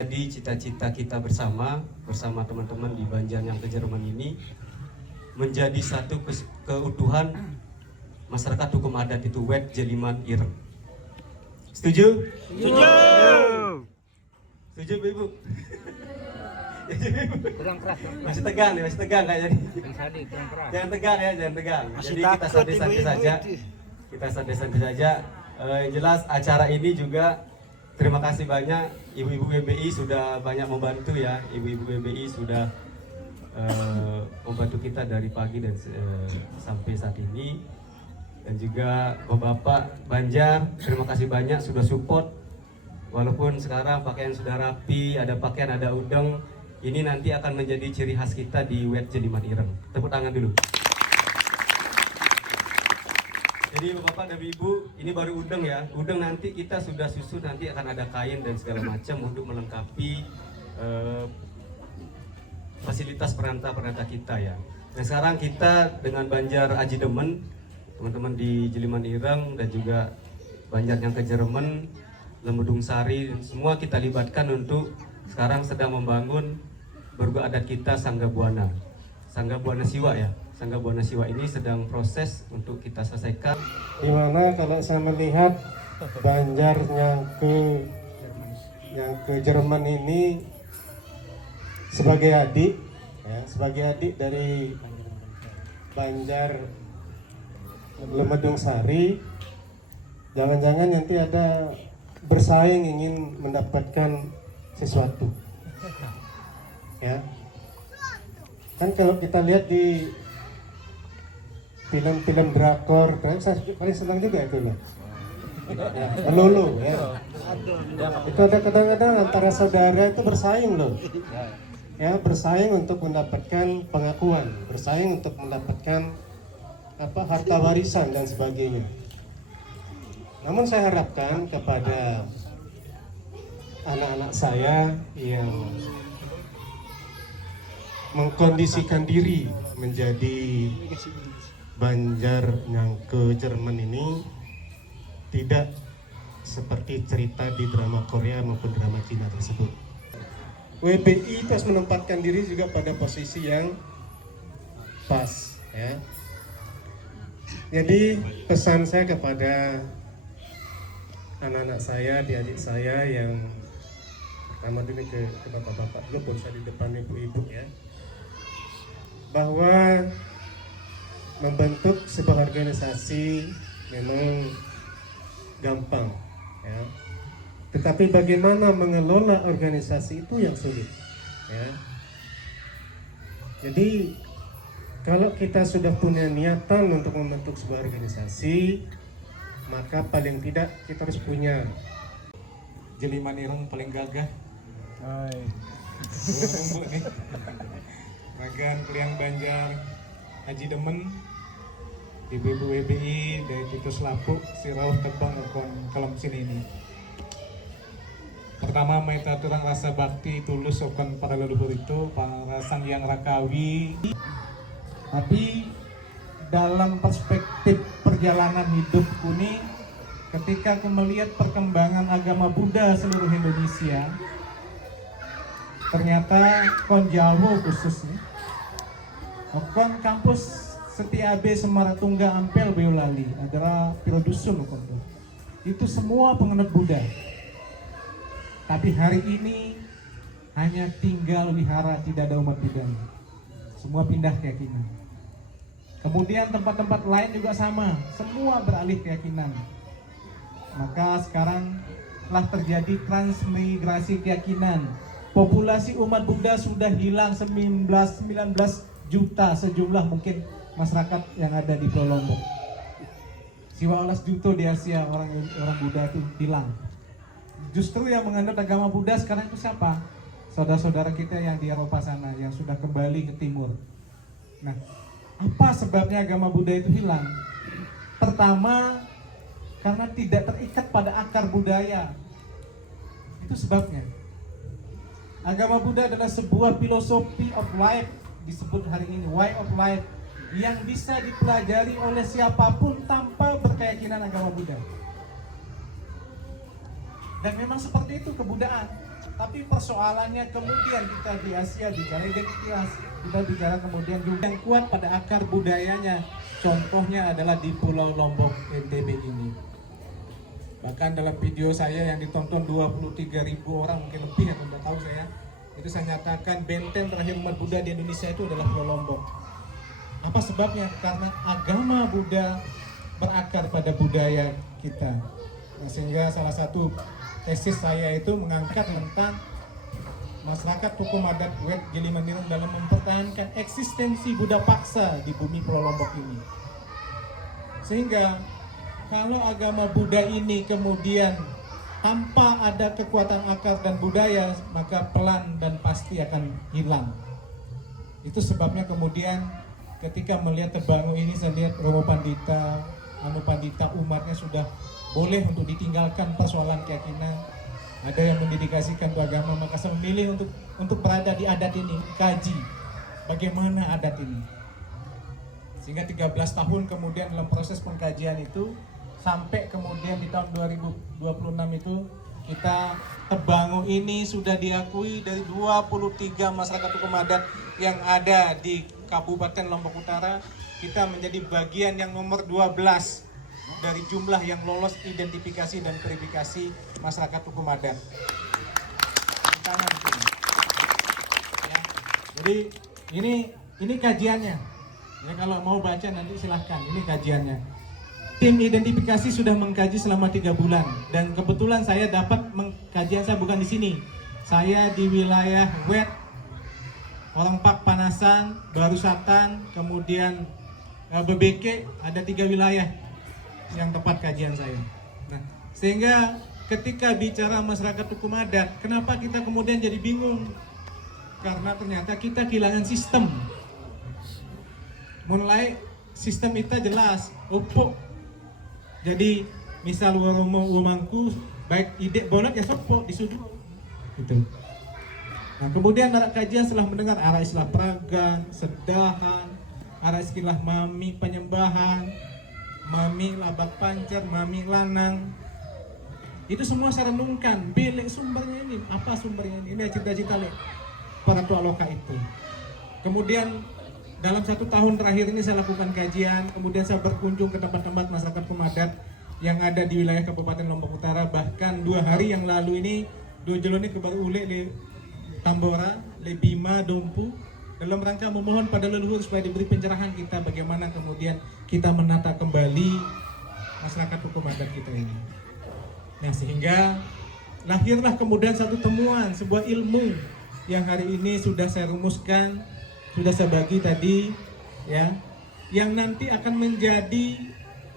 Jadi cita-cita kita bersama teman-teman di Banjar yang ke Jerman ini menjadi satu keutuhan masyarakat hukum adat itu Wet Jeliman Ireng. Setuju? Setuju. Setuju Ibu? Kurang keras. Masih tegang nih, masih tegang kayaknya. Jangan tegang ya, jangan tegang. Masih Jadi kita santai-santai saja. Kita santai-santai saja. Yang jelas acara ini juga terima kasih banyak ibu-ibu WBI sudah banyak membantu ya. Ibu-ibu WBI sudah membantu kita dari pagi dan sampai saat ini. Dan juga Bapak Banjar, terima kasih banyak sudah support. Walaupun sekarang pakaian sudah rapi, ada pakaian, ada udeng, ini nanti akan menjadi ciri khas kita di Wet Jeliman Ireng. Tepuk tangan dulu. Jadi Bapak dan Ibu, ini baru udeng ya. Udeng nanti kita sudah susun, nanti akan ada kain dan segala macam untuk melengkapi fasilitas perantau kita ya. Dan sekarang kita dengan Banjar Aji Demen, teman-teman di Jeliman Ireng dan juga Banjar yang ke Jerman, Lemedung Sari, semua kita libatkan untuk sekarang sedang membangun bergu adat kita Sangga Buana. Sangga Buana Siwa ya. Sangga Buana Siwa ini sedang proses untuk kita selesaikan. Dimana kalau saya melihat Banjar yang ke Jerman ini sebagai adik, ya, sebagai adik dari Banjar Lemedung Sari, jangan-jangan nanti ada bersaing ingin mendapatkan sesuatu, ya. Kan kalau kita lihat di film-film drakor, kan saya paling senang juga itu loh. Ya, melulu ya. Itu ada kadang-kadang antara saudara itu bersaing loh. Ya, bersaing untuk mendapatkan pengakuan, bersaing untuk mendapatkan harta warisan dan sebagainya. Namun saya harapkan kepada anak-anak saya yang mengkondisikan diri menjadi Banjar yang ke Jerman ini tidak seperti cerita di drama Korea maupun drama Cina tersebut. WBI terus menempatkan diri juga pada posisi yang pas, ya. Jadi pesan saya kepada anak-anak saya, adik-adik saya yang pertama dulu ke bapak-bapak dulu, pun saya di depan ibu-ibu ya, bahwa membentuk sebuah organisasi memang gampang, ya. Tetapi bagaimana mengelola organisasi itu yang sulit, ya. Jadi kalau kita sudah punya niatan untuk membentuk sebuah organisasi, maka paling tidak kita harus punya jeliman ireng paling gagah. Hai. Bumbu nih. Magan Kliang Banjar, Haji Demen, Ibu-ibu WBI dari Titus Lapuk, Sirau Tebang Ukon Kelem sini ini. Pertama maita turang rasa bakti tulus ukon para leluhur itu, para sang yang rakawi. Tapi dalam perspektif perjalanan hidupku nih, ketika aku melihat perkembangan agama Buddha seluruh Indonesia, ternyata kon Jawa khususnya, kon kampus Setiabe Semaratungga Ampel Boyolali adalah Pirodusun itu semua penganut Buddha. Tapi hari ini hanya tinggal wihara, tidak ada umat Buddha. Semua pindah keyakinan. Kemudian tempat-tempat lain juga sama, semua beralih keyakinan. Maka sekarang telah terjadi transmigrasi keyakinan. Populasi umat Buddha sudah hilang 19 juta sejumlah mungkin masyarakat yang ada di Pulau Lombok. Siwa 11 juta di Asia orang Buddha itu hilang. Justru yang menganut agama Buddha sekarang itu siapa? Saudara-saudara kita yang di Eropa sana yang sudah kembali ke timur. Nah, apa sebabnya agama Buddha itu hilang? Pertama, karena tidak terikat pada akar budaya. Itu sebabnya. Agama Buddha adalah sebuah filosofi of life, disebut hari ini way of life, yang bisa dipelajari oleh siapapun tanpa berkeyakinan agama Buddha. Dan memang seperti itu kebudayaan. Tapi persoalannya kemudian kita di Asia bicara identitas, kita bicara kemudian juga yang kuat pada akar budayanya. Contohnya adalah di Pulau Lombok NTB ini. Bahkan dalam video saya yang ditonton 23.000 orang, mungkin lebih atau tidak tahu saya, itu saya nyatakan benteng terakhir umat Buddha di Indonesia itu adalah Pulau Lombok. Apa sebabnya? Karena agama Buddha berakar pada budaya kita. Nah, sehingga salah satu tesis saya itu mengangkat tentang masyarakat hukum adat Wet Gilimanirung dalam mempertahankan eksistensi Buddha paksa di bumi Pulau Lombok ini. Sehingga kalau agama Buddha ini kemudian tanpa ada kekuatan akar dan budaya, maka pelan dan pasti akan hilang. Itu sebabnya kemudian ketika melihat Tebangu ini, saya lihat Romo Pandita, Anu Pandita, umatnya sudah boleh untuk ditinggalkan persoalan keyakinan. Ada yang mendedikasikan agama, maka saya memilih untuk berada di adat ini, kaji bagaimana adat ini. Sehingga 13 tahun kemudian dalam proses pengkajian itu, sampai kemudian di tahun 2026 itu kita Tebangu ini sudah diakui dari 23 masyarakat hukum adat yang ada di Kabupaten Lombok Utara. Kita menjadi bagian yang nomor 12 dari jumlah yang lolos identifikasi dan verifikasi masyarakat hukum adat. Ya. Jadi ini kajiannya. Ya, kalau mau baca nanti silahkan. Ini kajiannya. Tim identifikasi sudah mengkaji selama 3 bulan dan kebetulan saya dapat kajian saya bukan di sini. Saya di wilayah Wet, Orongpak, Panasan, Barusatan, kemudian BBK, ada 3 wilayah yang tempat kajian saya. Nah, sehingga ketika bicara masyarakat hukum adat, kenapa kita kemudian jadi bingung? Karena ternyata kita kehilangan sistem. Mulai sistem kita jelas, opok. Jadi misal Romo Umangku baik ide bonat ya sopo disudut gitu. Nah kemudian ada kajian setelah mendengar arah istilah peragan, sedahan, arah istilah mami penyembahan, mami labak pancer, mami lanang. Itu semua saya renungkan, bilik sumbernya ini, apa sumbernya ini cita-cita para tua loka itu. Kemudian dalam 1 tahun terakhir ini saya lakukan kajian, kemudian saya berkunjung ke tempat-tempat masyarakat hukum adat yang ada di wilayah Kabupaten Lombok Utara. Bahkan 2 hari yang lalu ini, 2 jelone ke Baru Ule, le Tambora, le Bima, Dompu, dalam rangka memohon pada leluhur supaya diberi pencerahan kita bagaimana kemudian kita menata kembali masyarakat hukum adat kita ini. Nah sehingga lahirlah kemudian satu temuan, sebuah ilmu yang hari ini sudah saya rumuskan, sudah saya bagi tadi ya, yang nanti akan menjadi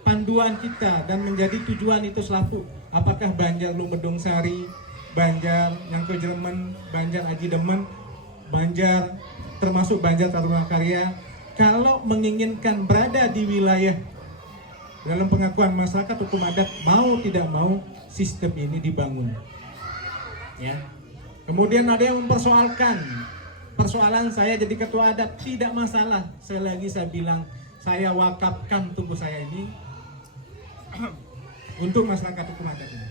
panduan kita dan menjadi tujuan itu selaku apakah Banjar Lumedung Sari, Banjar yang ke Jerman, Banjar Aji Demen, Banjar termasuk Banjar Taruna Karya, kalau menginginkan berada di wilayah dalam pengakuan masyarakat hukum adat, mau tidak mau sistem ini dibangun ya. Kemudian ada yang mempersoalkan persoalan saya jadi ketua adat, tidak masalah. Saya bilang saya wakafkan tubuh saya ini untuk masyarakat hukum adat ini.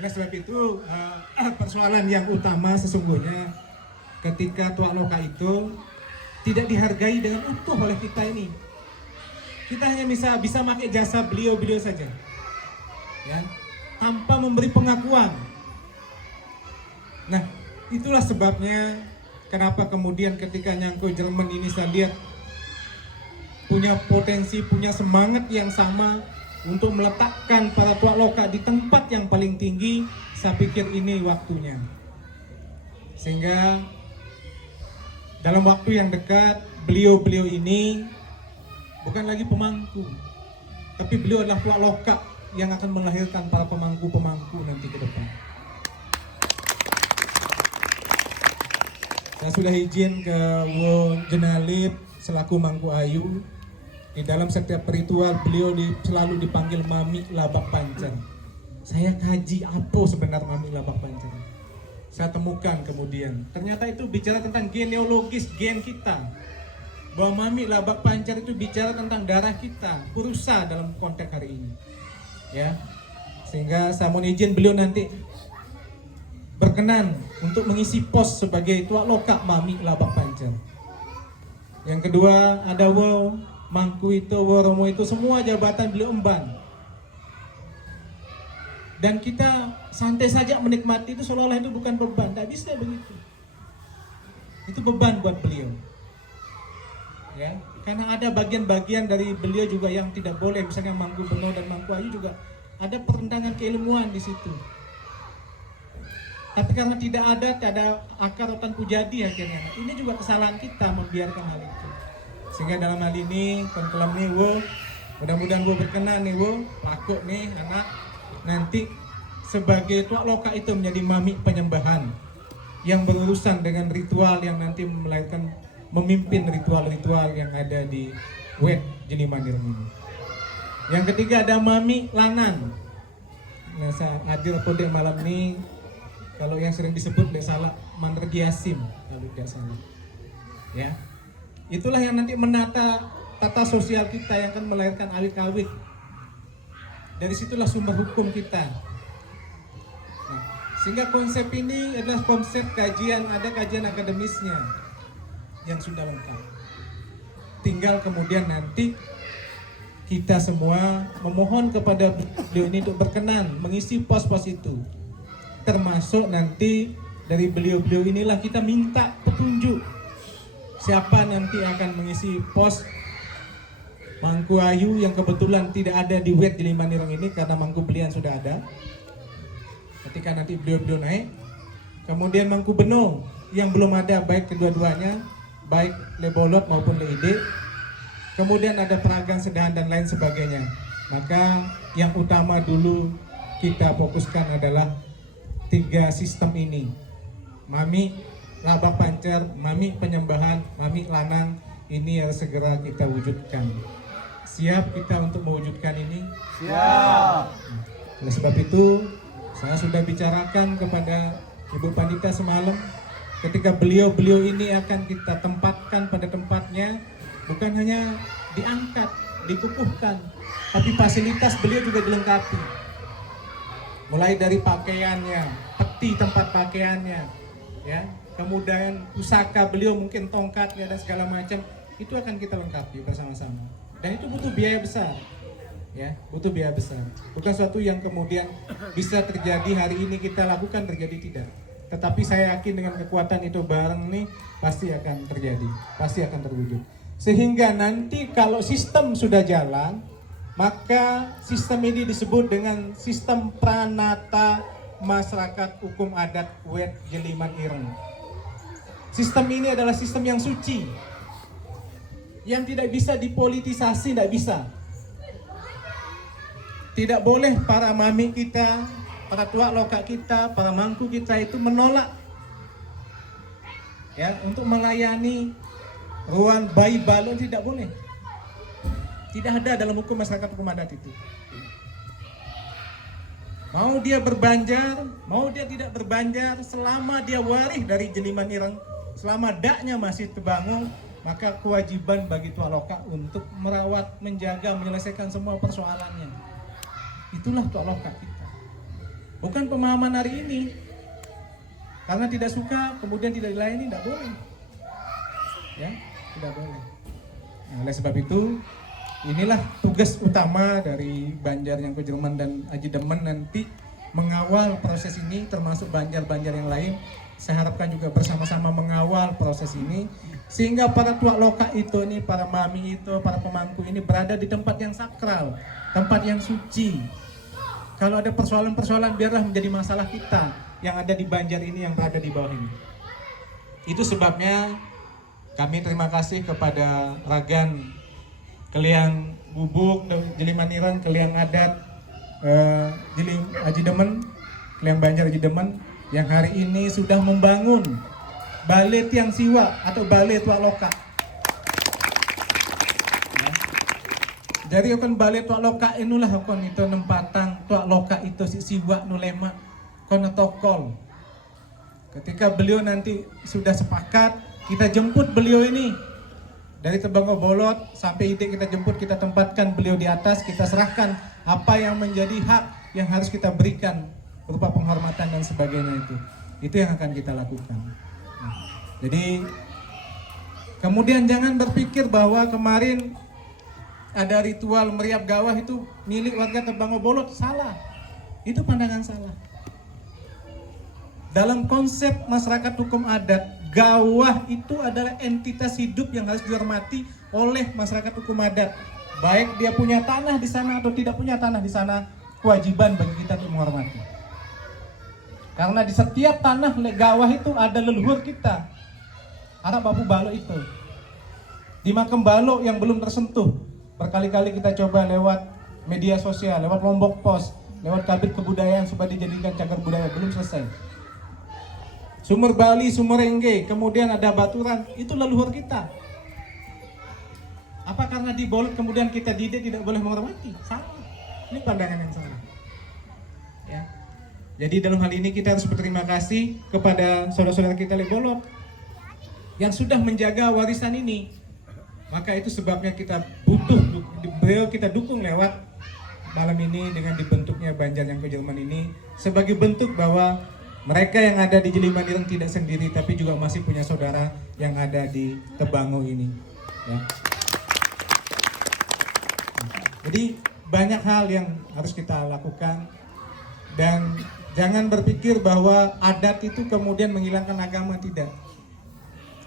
Oleh sebab itu persoalan yang utama sesungguhnya ketika tua loka itu tidak dihargai dengan utuh oleh kita ini. Kita hanya bisa pakai jasa beliau saja, ya, tanpa memberi pengakuan. Nah, itulah sebabnya kenapa kemudian ketika nyangkut Jerman ini saya lihat punya potensi, punya semangat yang sama untuk meletakkan para tua loka di tempat yang paling tinggi. Saya pikir ini waktunya. Sehingga dalam waktu yang dekat beliau ini bukan lagi pemangku, tapi beliau adalah tua loka yang akan melahirkan para pemangku-pemangku nanti ke depan. Saya sudah izin ke Wo Jenalit selaku Mangku Ayu. Di dalam setiap ritual beliau selalu dipanggil Mami Labak Pancer. Saya kaji apa sebenarnya Mami Labak Pancer. Saya temukan kemudian, ternyata itu bicara tentang genealogis gen kita. Bahwa Mami Labak Pancer itu bicara tentang darah kita, Purusa dalam konteks hari ini. Ya, sehingga saya mohon izin beliau nanti berkenan untuk mengisi pos sebagai tua loka Mami Labak Pancer. Yang kedua ada Wo Mangku itu, Wo Romo itu, semua jabatan beliau emban. Dan kita santai saja menikmati itu seolah-olah itu bukan beban, tidak bisa begitu. Itu beban buat beliau. Ya, karena ada bagian-bagian dari beliau juga yang tidak boleh, misalnya Mangku Beno dan Mangku Ayu juga ada pertentangan keilmuan di situ. Tapi karena tidak ada akar rotan pujadi akhirnya. Nah, ini juga kesalahan kita membiarkan hal itu. Sehingga dalam hal ini tenggelam nih Wo, mudah-mudahan Wo berkenan nih Wo, laku nih anak nanti sebagai tua loka itu menjadi mami penyembahan yang berurusan dengan ritual yang nanti melahirkan, memimpin ritual-ritual yang ada di Wet Jelimanir ini. Yang ketiga ada Mami Lanan. Nah, saya hadir kode malam ini, kalau yang sering disebut tidak salah Mandargi Yasim, kalau tidak salah. Ya, itulah yang nanti menata tata sosial kita yang akan melahirkan awik-awik. Dari situlah sumber hukum kita. Nah, sehingga konsep ini adalah konsep kajian, ada kajian akademisnya yang sudah lengkap. Tinggal kemudian nanti kita semua memohon kepada beliau ini untuk berkenan mengisi pos-pos itu. Termasuk nanti dari beliau-beliau inilah kita minta petunjuk siapa nanti akan mengisi pos Mangku Ayu yang kebetulan tidak ada di Wet Jelimanireng ini karena Mangku Belian sudah ada. Ketika nanti beliau-beliau naik, kemudian Mangku Beno yang belum ada baik kedua-duanya, baik Lebolot maupun Leide. Kemudian ada Peragang Sedahan dan lain sebagainya. Maka yang utama dulu kita fokuskan adalah 3 sistem ini. Mami Labak Pancer, Mami Penyembahan, Mami Lanang, ini harus segera kita wujudkan. Siap kita untuk mewujudkan ini? Siap. Oleh sebab itu, saya sudah bicarakan kepada Ibu Pandita semalam, ketika beliau-beliau ini akan kita tempatkan pada tempatnya, bukan hanya diangkat, dikukuhkan, tapi fasilitas beliau juga dilengkapi. Mulai dari pakaiannya, peti tempat pakaiannya, ya, kemudian pusaka beliau mungkin tongkatnya dan segala macam, itu akan kita lengkapi bersama-sama. Dan itu butuh biaya besar, ya, butuh biaya besar. Bukan suatu yang kemudian bisa terjadi hari ini kita lakukan terjadi, tidak. Tetapi saya yakin dengan kekuatan itu bareng nih pasti akan terjadi, pasti akan terwujud. Sehingga nanti kalau sistem sudah jalan, maka sistem ini disebut dengan sistem Pranata Masyarakat Hukum Adat Wet Jelimanireng. Sistem ini adalah sistem yang suci, yang tidak bisa dipolitisasi, tidak bisa. Tidak boleh para mami kita, para tua loka kita, para mangku kita itu menolak, ya, untuk melayani ruang bayi balon, tidak boleh. Tidak ada dalam hukum masyarakat hukum adat itu. Mau dia berbanjar, mau dia tidak berbanjar, selama dia waris dari Jelimanireng, selama daknya masih terbangun, maka kewajiban bagi tua loka untuk merawat, menjaga, menyelesaikan semua persoalannya. Itulah tua loka kita. Bukan pemahaman hari ini. Karena tidak suka, kemudian tidak dilayani, tidak boleh. Ya, tidak boleh. Nah, oleh sebab itu, inilah tugas utama dari Banjar yang Jerman dan Aji Demen nanti mengawal proses ini, termasuk banjar-banjar yang lain. Saya harapkan juga bersama-sama mengawal proses ini, sehingga para tua loka itu nih, para mami itu, para pemangku ini berada di tempat yang sakral, tempat yang suci. Kalau ada persoalan-persoalan, biarlah menjadi masalah kita yang ada di Banjar ini, yang berada di bawah ini. Itu sebabnya kami terima kasih kepada Ragan Keliang Bubuk Jelimanireng, Keliang Adat Aji Demen, Keliang Banjar Aji Demen, yang hari ini sudah membangun Balai Tiang Siwa atau Balai Tua Loka. Ya. Jadi kon Balai Tua Loka inilah kon itu nempatang Tua Loka itu si Siwa nulema kon tokol. Ketika beliau nanti sudah sepakat, kita jemput beliau ini dari Tebanggo Bolot sampai Ide, kita jemput, kita tempatkan beliau di atas, kita serahkan apa yang menjadi hak yang harus kita berikan berupa penghormatan dan sebagainya itu yang akan kita lakukan. Nah, jadi kemudian jangan berpikir bahwa kemarin ada ritual meriap gawah itu milik warga Tebanggo Bolot, salah. Itu pandangan salah. Dalam konsep masyarakat hukum adat, gawah itu adalah entitas hidup yang harus dihormati oleh masyarakat hukum adat. Baik dia punya tanah di sana atau tidak punya tanah di sana, kewajiban bagi kita untuk menghormati. Karena di setiap tanah gawah itu ada leluhur kita. Anak Bapu Balo itu. Di makam Balo yang belum tersentuh, berkali-kali kita coba lewat media sosial, lewat Lombok Pos, lewat Kabit Kebudayaan supaya dijadikan cagar budaya, belum selesai. Sumur Bali, Sumur Rengge, kemudian ada Baturan, itu leluhur kita. Apa karena di Bolot kemudian kita didik tidak boleh menghormati? Salah. Ini pandangan yang salah. Ya. Jadi dalam hal ini kita harus berterima kasih kepada saudara-saudara kita di Bolot yang sudah menjaga warisan ini. Maka itu sebabnya kita butuh beliau kita dukung lewat malam ini dengan dibentuknya Banjar yang Kejelman ini sebagai bentuk bahwa mereka yang ada di Jeli Mandirang tidak sendiri, tapi juga masih punya saudara yang ada di Tebango ini. Ya. Jadi banyak hal yang harus kita lakukan dan jangan berpikir bahwa adat itu kemudian menghilangkan agama, tidak.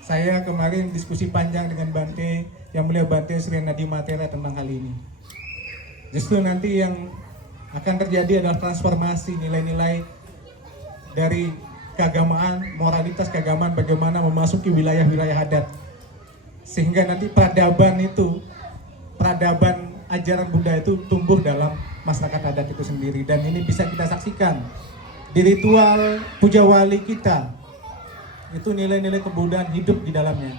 Saya kemarin diskusi panjang dengan Bante, yang mulia Bante Sri Nadi Matera tentang hal ini. Justru nanti yang akan terjadi adalah transformasi nilai-nilai dari keagamaan, moralitas keagamaan bagaimana memasuki wilayah-wilayah adat. Sehingga nanti peradaban ajaran Buddha itu tumbuh dalam masyarakat adat itu sendiri. Dan ini bisa kita saksikan di ritual puja wali kita. Itu nilai-nilai kebudayaan hidup di dalamnya.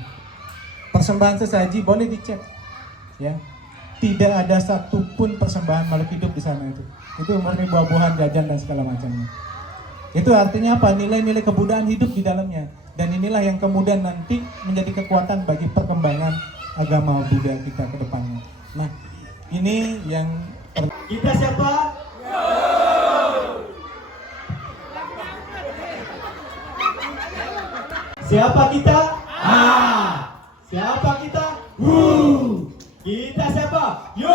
Persembahan sesaji boleh dicek, ya. Tidak ada satupun persembahan makhluk hidup di sana itu. Itu murni buah-buahan, jajan dan segala macamnya. Itu artinya apa? Nilai-nilai kebudayaan hidup di dalamnya. Dan inilah yang kemudian nanti menjadi kekuatan bagi perkembangan agama Buddha kita ke depannya. Nah, ini yang Kita siapa? Siapa kita? Siapa kita? Kita siapa? Yo!